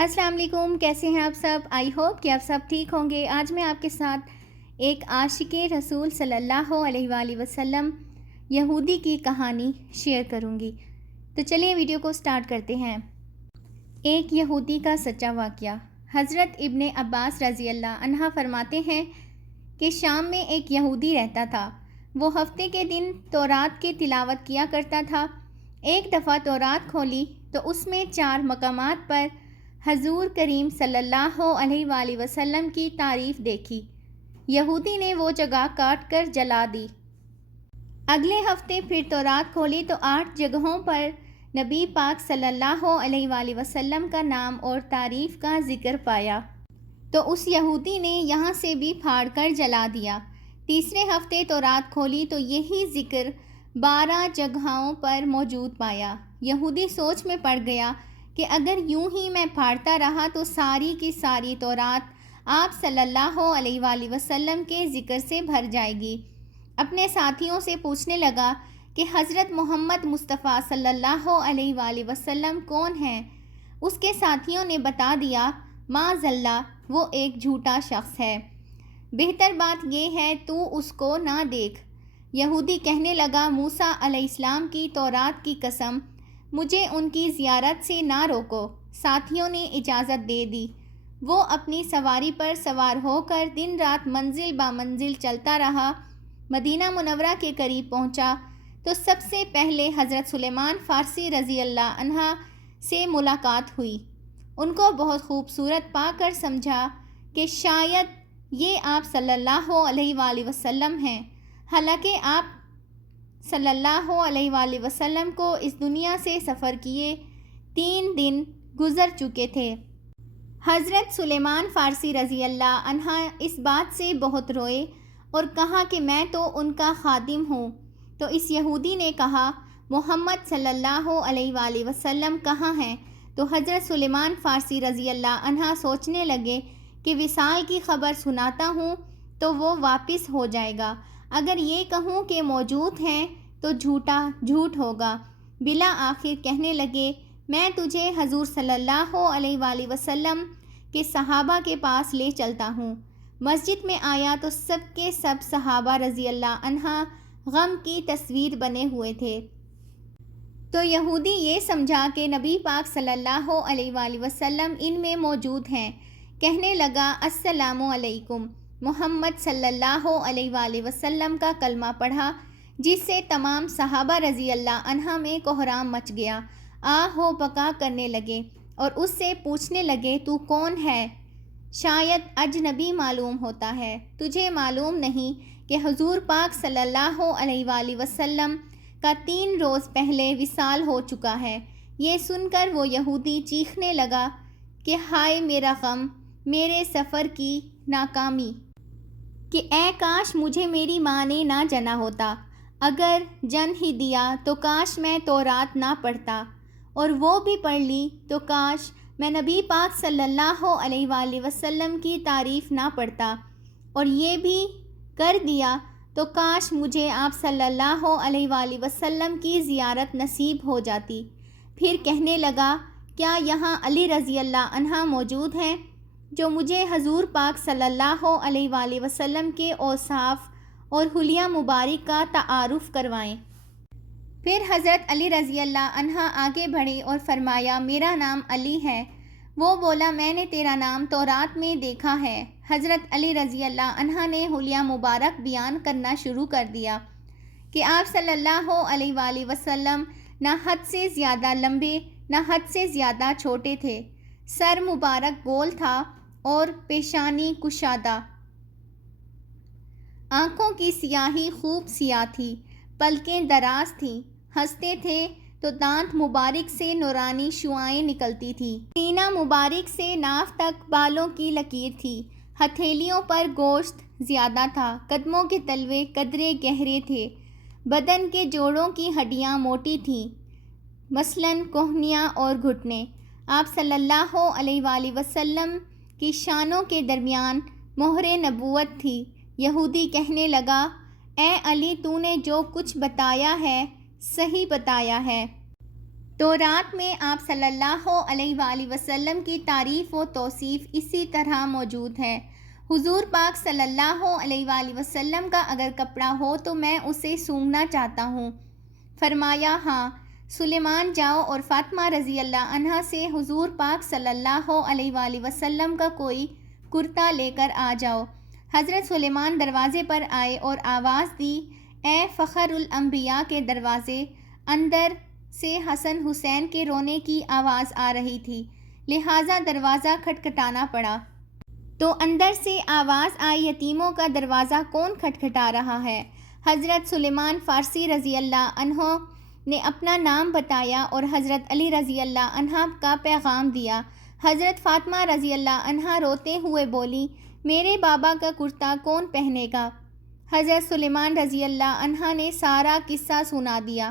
السلام علیکم، کیسے ہیں آپ سب؟ آئی ہوپ کہ آپ سب ٹھیک ہوں گے۔ آج میں آپ کے ساتھ ایک عاشق رسول صلی اللہ علیہ وآلہ وسلم یہودی کی کہانی شیئر کروں گی۔ تو چلیے ویڈیو کو سٹارٹ کرتے ہیں۔ ایک یہودی کا سچا واقعہ۔ حضرت ابن عباس رضی اللہ عنہ فرماتے ہیں کہ شام میں ایک یہودی رہتا تھا۔ وہ ہفتے کے دن تورات کی تلاوت کیا کرتا تھا۔ ایک دفعہ تورات کھولی تو اس میں 4 مقامات پر حضور کریم صلی اللہ علیہ وآلہ وسلم کی تعریف دیکھی۔ یہودی نے وہ جگہ کاٹ کر جلا دی۔ اگلے ہفتے پھر تورات کھولی تو 8 جگہوں پر نبی پاک صلی اللہ علیہ وآلہ وسلم کا نام اور تعریف کا ذکر پایا، تو اس یہودی نے یہاں سے بھی پھاڑ کر جلا دیا۔ تیسرے ہفتے تورات کھولی تو یہی ذکر 12 جگہوں پر موجود پایا۔ یہودی سوچ میں پڑ گیا کہ اگر یوں ہی میں پھاڑتا رہا تو ساری کی ساری تورات آپ صلی اللہ علیہ وآلہ وسلم کے ذکر سے بھر جائے گی۔ اپنے ساتھیوں سے پوچھنے لگا کہ حضرت محمد مصطفیٰ صلی اللہ علیہ وآلہ وسلم کون ہیں؟ اس کے ساتھیوں نے بتا دیا، معاذ اللہ، وہ ایک جھوٹا شخص ہے، بہتر بات یہ ہے تو اس کو نہ دیکھ۔ یہودی کہنے لگا، موسیٰ علیہ السلام کی تورات کی قسم، مجھے ان کی زیارت سے نہ روکو۔ ساتھیوں نے اجازت دے دی۔ وہ اپنی سواری پر سوار ہو کر دن رات منزل با منزل چلتا رہا۔ مدینہ منورہ کے قریب پہنچا تو سب سے پہلے حضرت سلیمان فارسی رضی اللہ عنہ سے ملاقات ہوئی۔ ان کو بہت خوبصورت پا کر سمجھا کہ شاید یہ آپ صلی اللہ علیہ وآلہ وسلم ہیں، حالانکہ آپ صلی اللہ علیہ وآلہ وسلم کو اس دنیا سے سفر کیے 3 دن گزر چکے تھے۔ حضرت سلیمان فارسی رضی اللہ عنہ اس بات سے بہت روئے اور کہا کہ میں تو ان کا خادم ہوں۔ تو اس یہودی نے کہا، محمد صلی اللہ علیہ وآلہ وسلم کہاں ہیں؟ تو حضرت سلیمان فارسی رضی اللہ عنہ سوچنے لگے کہ وصال کی خبر سناتا ہوں تو وہ واپس ہو جائے گا، اگر یہ کہوں کہ موجود ہیں تو جھوٹ ہوگا۔ بالآخر کہنے لگے، میں تجھے حضور صلی اللہ علیہ وآلہ وسلم کے صحابہ کے پاس لے چلتا ہوں۔ مسجد میں آیا تو سب کے سب صحابہ رضی اللہ عنہ غم کی تصویر بنے ہوئے تھے۔ تو یہودی یہ سمجھا کہ نبی پاک صلی اللہ علیہ وآلہ وسلم ان میں موجود ہیں۔ کہنے لگا، السلام علیکم۔ محمد صلی اللہ علیہ وآلہ وسلم کا کلمہ پڑھا، جس سے تمام صحابہ رضی اللہ عنہ میں کوہرام مچ گیا۔ آہ و بکا کرنے لگے اور اس سے پوچھنے لگے، تو کون ہے؟ شاید اجنبی معلوم ہوتا ہے، تجھے معلوم نہیں کہ حضور پاک صلی اللہ علیہ وآلہ وسلم کا 3 روز پہلے وصال ہو چکا ہے۔ یہ سن کر وہ یہودی چیخنے لگا کہ ہائے میرا غم، میرے سفر کی ناکامی، کہ اے کاش مجھے میری ماں نے نہ جنا ہوتا، اگر جن ہی دیا تو کاش میں تورات نہ پڑھتا، اور وہ بھی پڑھ لی تو کاش میں نبی پاک صلی اللہ علیہ وآلہ وسلم کی تعریف نہ پڑھتا، اور یہ بھی کر دیا تو کاش مجھے آپ صلی اللہ علیہ وآلہ وسلم کی زیارت نصیب ہو جاتی۔ پھر کہنے لگا، کیا یہاں علی رضی اللہ عنہ موجود ہیں جو مجھے حضور پاک صلی اللہ علیہ وآلہ وسلم کے اوصاف اور حلیہ مبارک کا تعارف کروائیں؟ پھر حضرت علی رضی اللہ عنہ آگے بڑھے اور فرمایا، میرا نام علی ہے۔ وہ بولا، میں نے تیرا نام تورات میں دیکھا ہے۔ حضرت علی رضی اللہ عنہ نے حلیہ مبارک بیان کرنا شروع کر دیا کہ آپ صلی اللہ علیہ وآلہ وسلم نہ حد سے زیادہ لمبے نہ حد سے زیادہ چھوٹے تھے، سر مبارک گول تھا اور پیشانی کشادہ، آنکھوں کی سیاہی خوب سیاہ تھی، پلکیں دراز تھیں، ہنستے تھے تو دانت مبارک سے نورانی شعاعیں نکلتی تھیں، سینہ مبارک سے ناف تک بالوں کی لکیر تھی، ہتھیلیوں پر گوشت زیادہ تھا، قدموں کے تلوے قدرے گہرے تھے، بدن کے جوڑوں کی ہڈیاں موٹی تھیں، مثلاً کوہنیاں اور گھٹنے۔ آپ صلی اللہ علیہ وآلہ وسلم کی شانوں کے درمیان مہر نبوت تھی۔ یہودی کہنے لگا، اے علی، تو نے جو کچھ بتایا ہے صحیح بتایا ہے، تو رات میں آپ صلی اللہ علیہ وآلہ وسلم کی تعریف و توصیف اسی طرح موجود ہے۔ حضور پاک صلی اللہ علیہ وآلہ وسلم کا اگر کپڑا ہو تو میں اسے سونگھنا چاہتا ہوں۔ فرمایا ہاں۔ سلیمان جاؤ اور فاطمہ رضی اللہ عنہا سے حضور پاک صلی اللہ علیہ وآلہ وسلم کا کوئی کرتا لے کر آ جاؤ۔ حضرت سلیمان دروازے پر آئے اور آواز دی، اے فخر الانبیاء کے دروازے۔ اندر سے حسن حسین کے رونے کی آواز آ رہی تھی، لہٰذا دروازہ کھٹکھٹانا پڑا۔ تو اندر سے آواز آئی، یتیموں کا دروازہ کون کھٹکھٹا رہا ہے؟ حضرت سلیمان فارسی رضی اللہ عنہ نے اپنا نام بتایا اور حضرت علی رضی اللہ عنہ کا پیغام دیا۔ حضرت فاطمہ رضی اللہ عنہا روتے ہوئے بولی، میرے بابا کا کرتا کون پہنے گا؟ حضرت سلیمان رضی اللہ عنہ نے سارا قصہ سنا دیا۔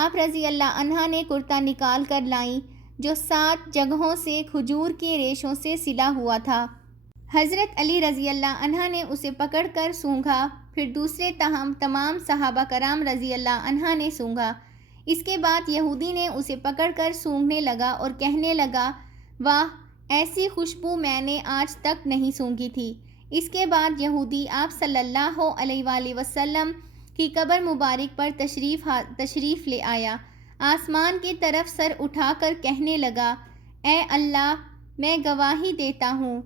آپ رضی اللہ عنہ نے کرتا نکال کر لائیں جو 7 جگہوں سے کھجور کے ریشوں سے سلا ہوا تھا۔ حضرت علی رضی اللہ عنہ نے اسے پکڑ کر سونگھا، پھر دوسرے تمام صحابہ کرام رضی اللہ عنہ نے سونگھا۔ اس کے بعد یہودی نے اسے پکڑ کر سونگھنے لگا اور کہنے لگا، واہ، ایسی خوشبو میں نے آج تک نہیں سونگھی تھی۔ اس کے بعد یہودی آپ صلی اللہ علیہ وآلہ وسلم کی قبر مبارک پر تشریف لے آیا، آسمان کی طرف سر اٹھا کر کہنے لگا، اے اللہ، میں گواہی دیتا ہوں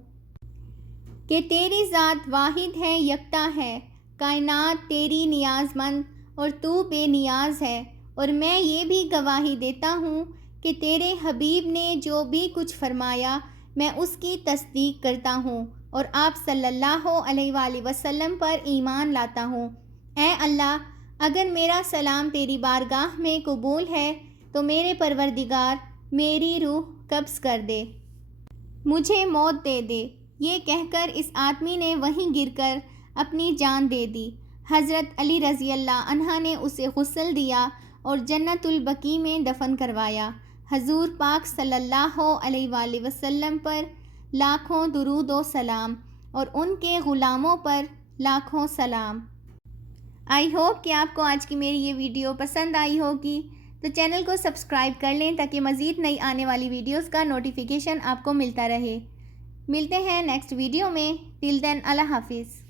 کہ تیری ذات واحد ہے، یکتا ہے، کائنات تیری نیاز مند اور تو بے نیاز ہے، اور میں یہ بھی گواہی دیتا ہوں کہ تیرے حبیب نے جو بھی کچھ فرمایا میں اس کی تصدیق کرتا ہوں اور آپ صلی اللہ علیہ وآلہ وسلم پر ایمان لاتا ہوں۔ اے اللہ، اگر میرا سلام تیری بارگاہ میں قبول ہے تو میرے پروردگار میری روح قبض کر دے، مجھے موت دے دے۔ یہ کہہ کر اس آدمی نے وہیں گر کر اپنی جان دے دی۔ حضرت علی رضی اللہ عنہ نے اسے غسل دیا اور جنت البقیع میں دفن کروایا۔ حضور پاک صلی اللہ علیہ وآلہ وسلم پر لاکھوں درود و سلام اور ان کے غلاموں پر لاکھوں سلام۔ آئی ہوپ کہ آپ کو آج کی میری یہ ویڈیو پسند آئی ہوگی، تو چینل کو سبسکرائب کر لیں تاکہ مزید نئی آنے والی ویڈیوز کا نوٹیفیکیشن آپ کو ملتا رہے۔ ملتے ہیں نیکسٹ ویڈیو میں، ٹل دین اللہ حافظ۔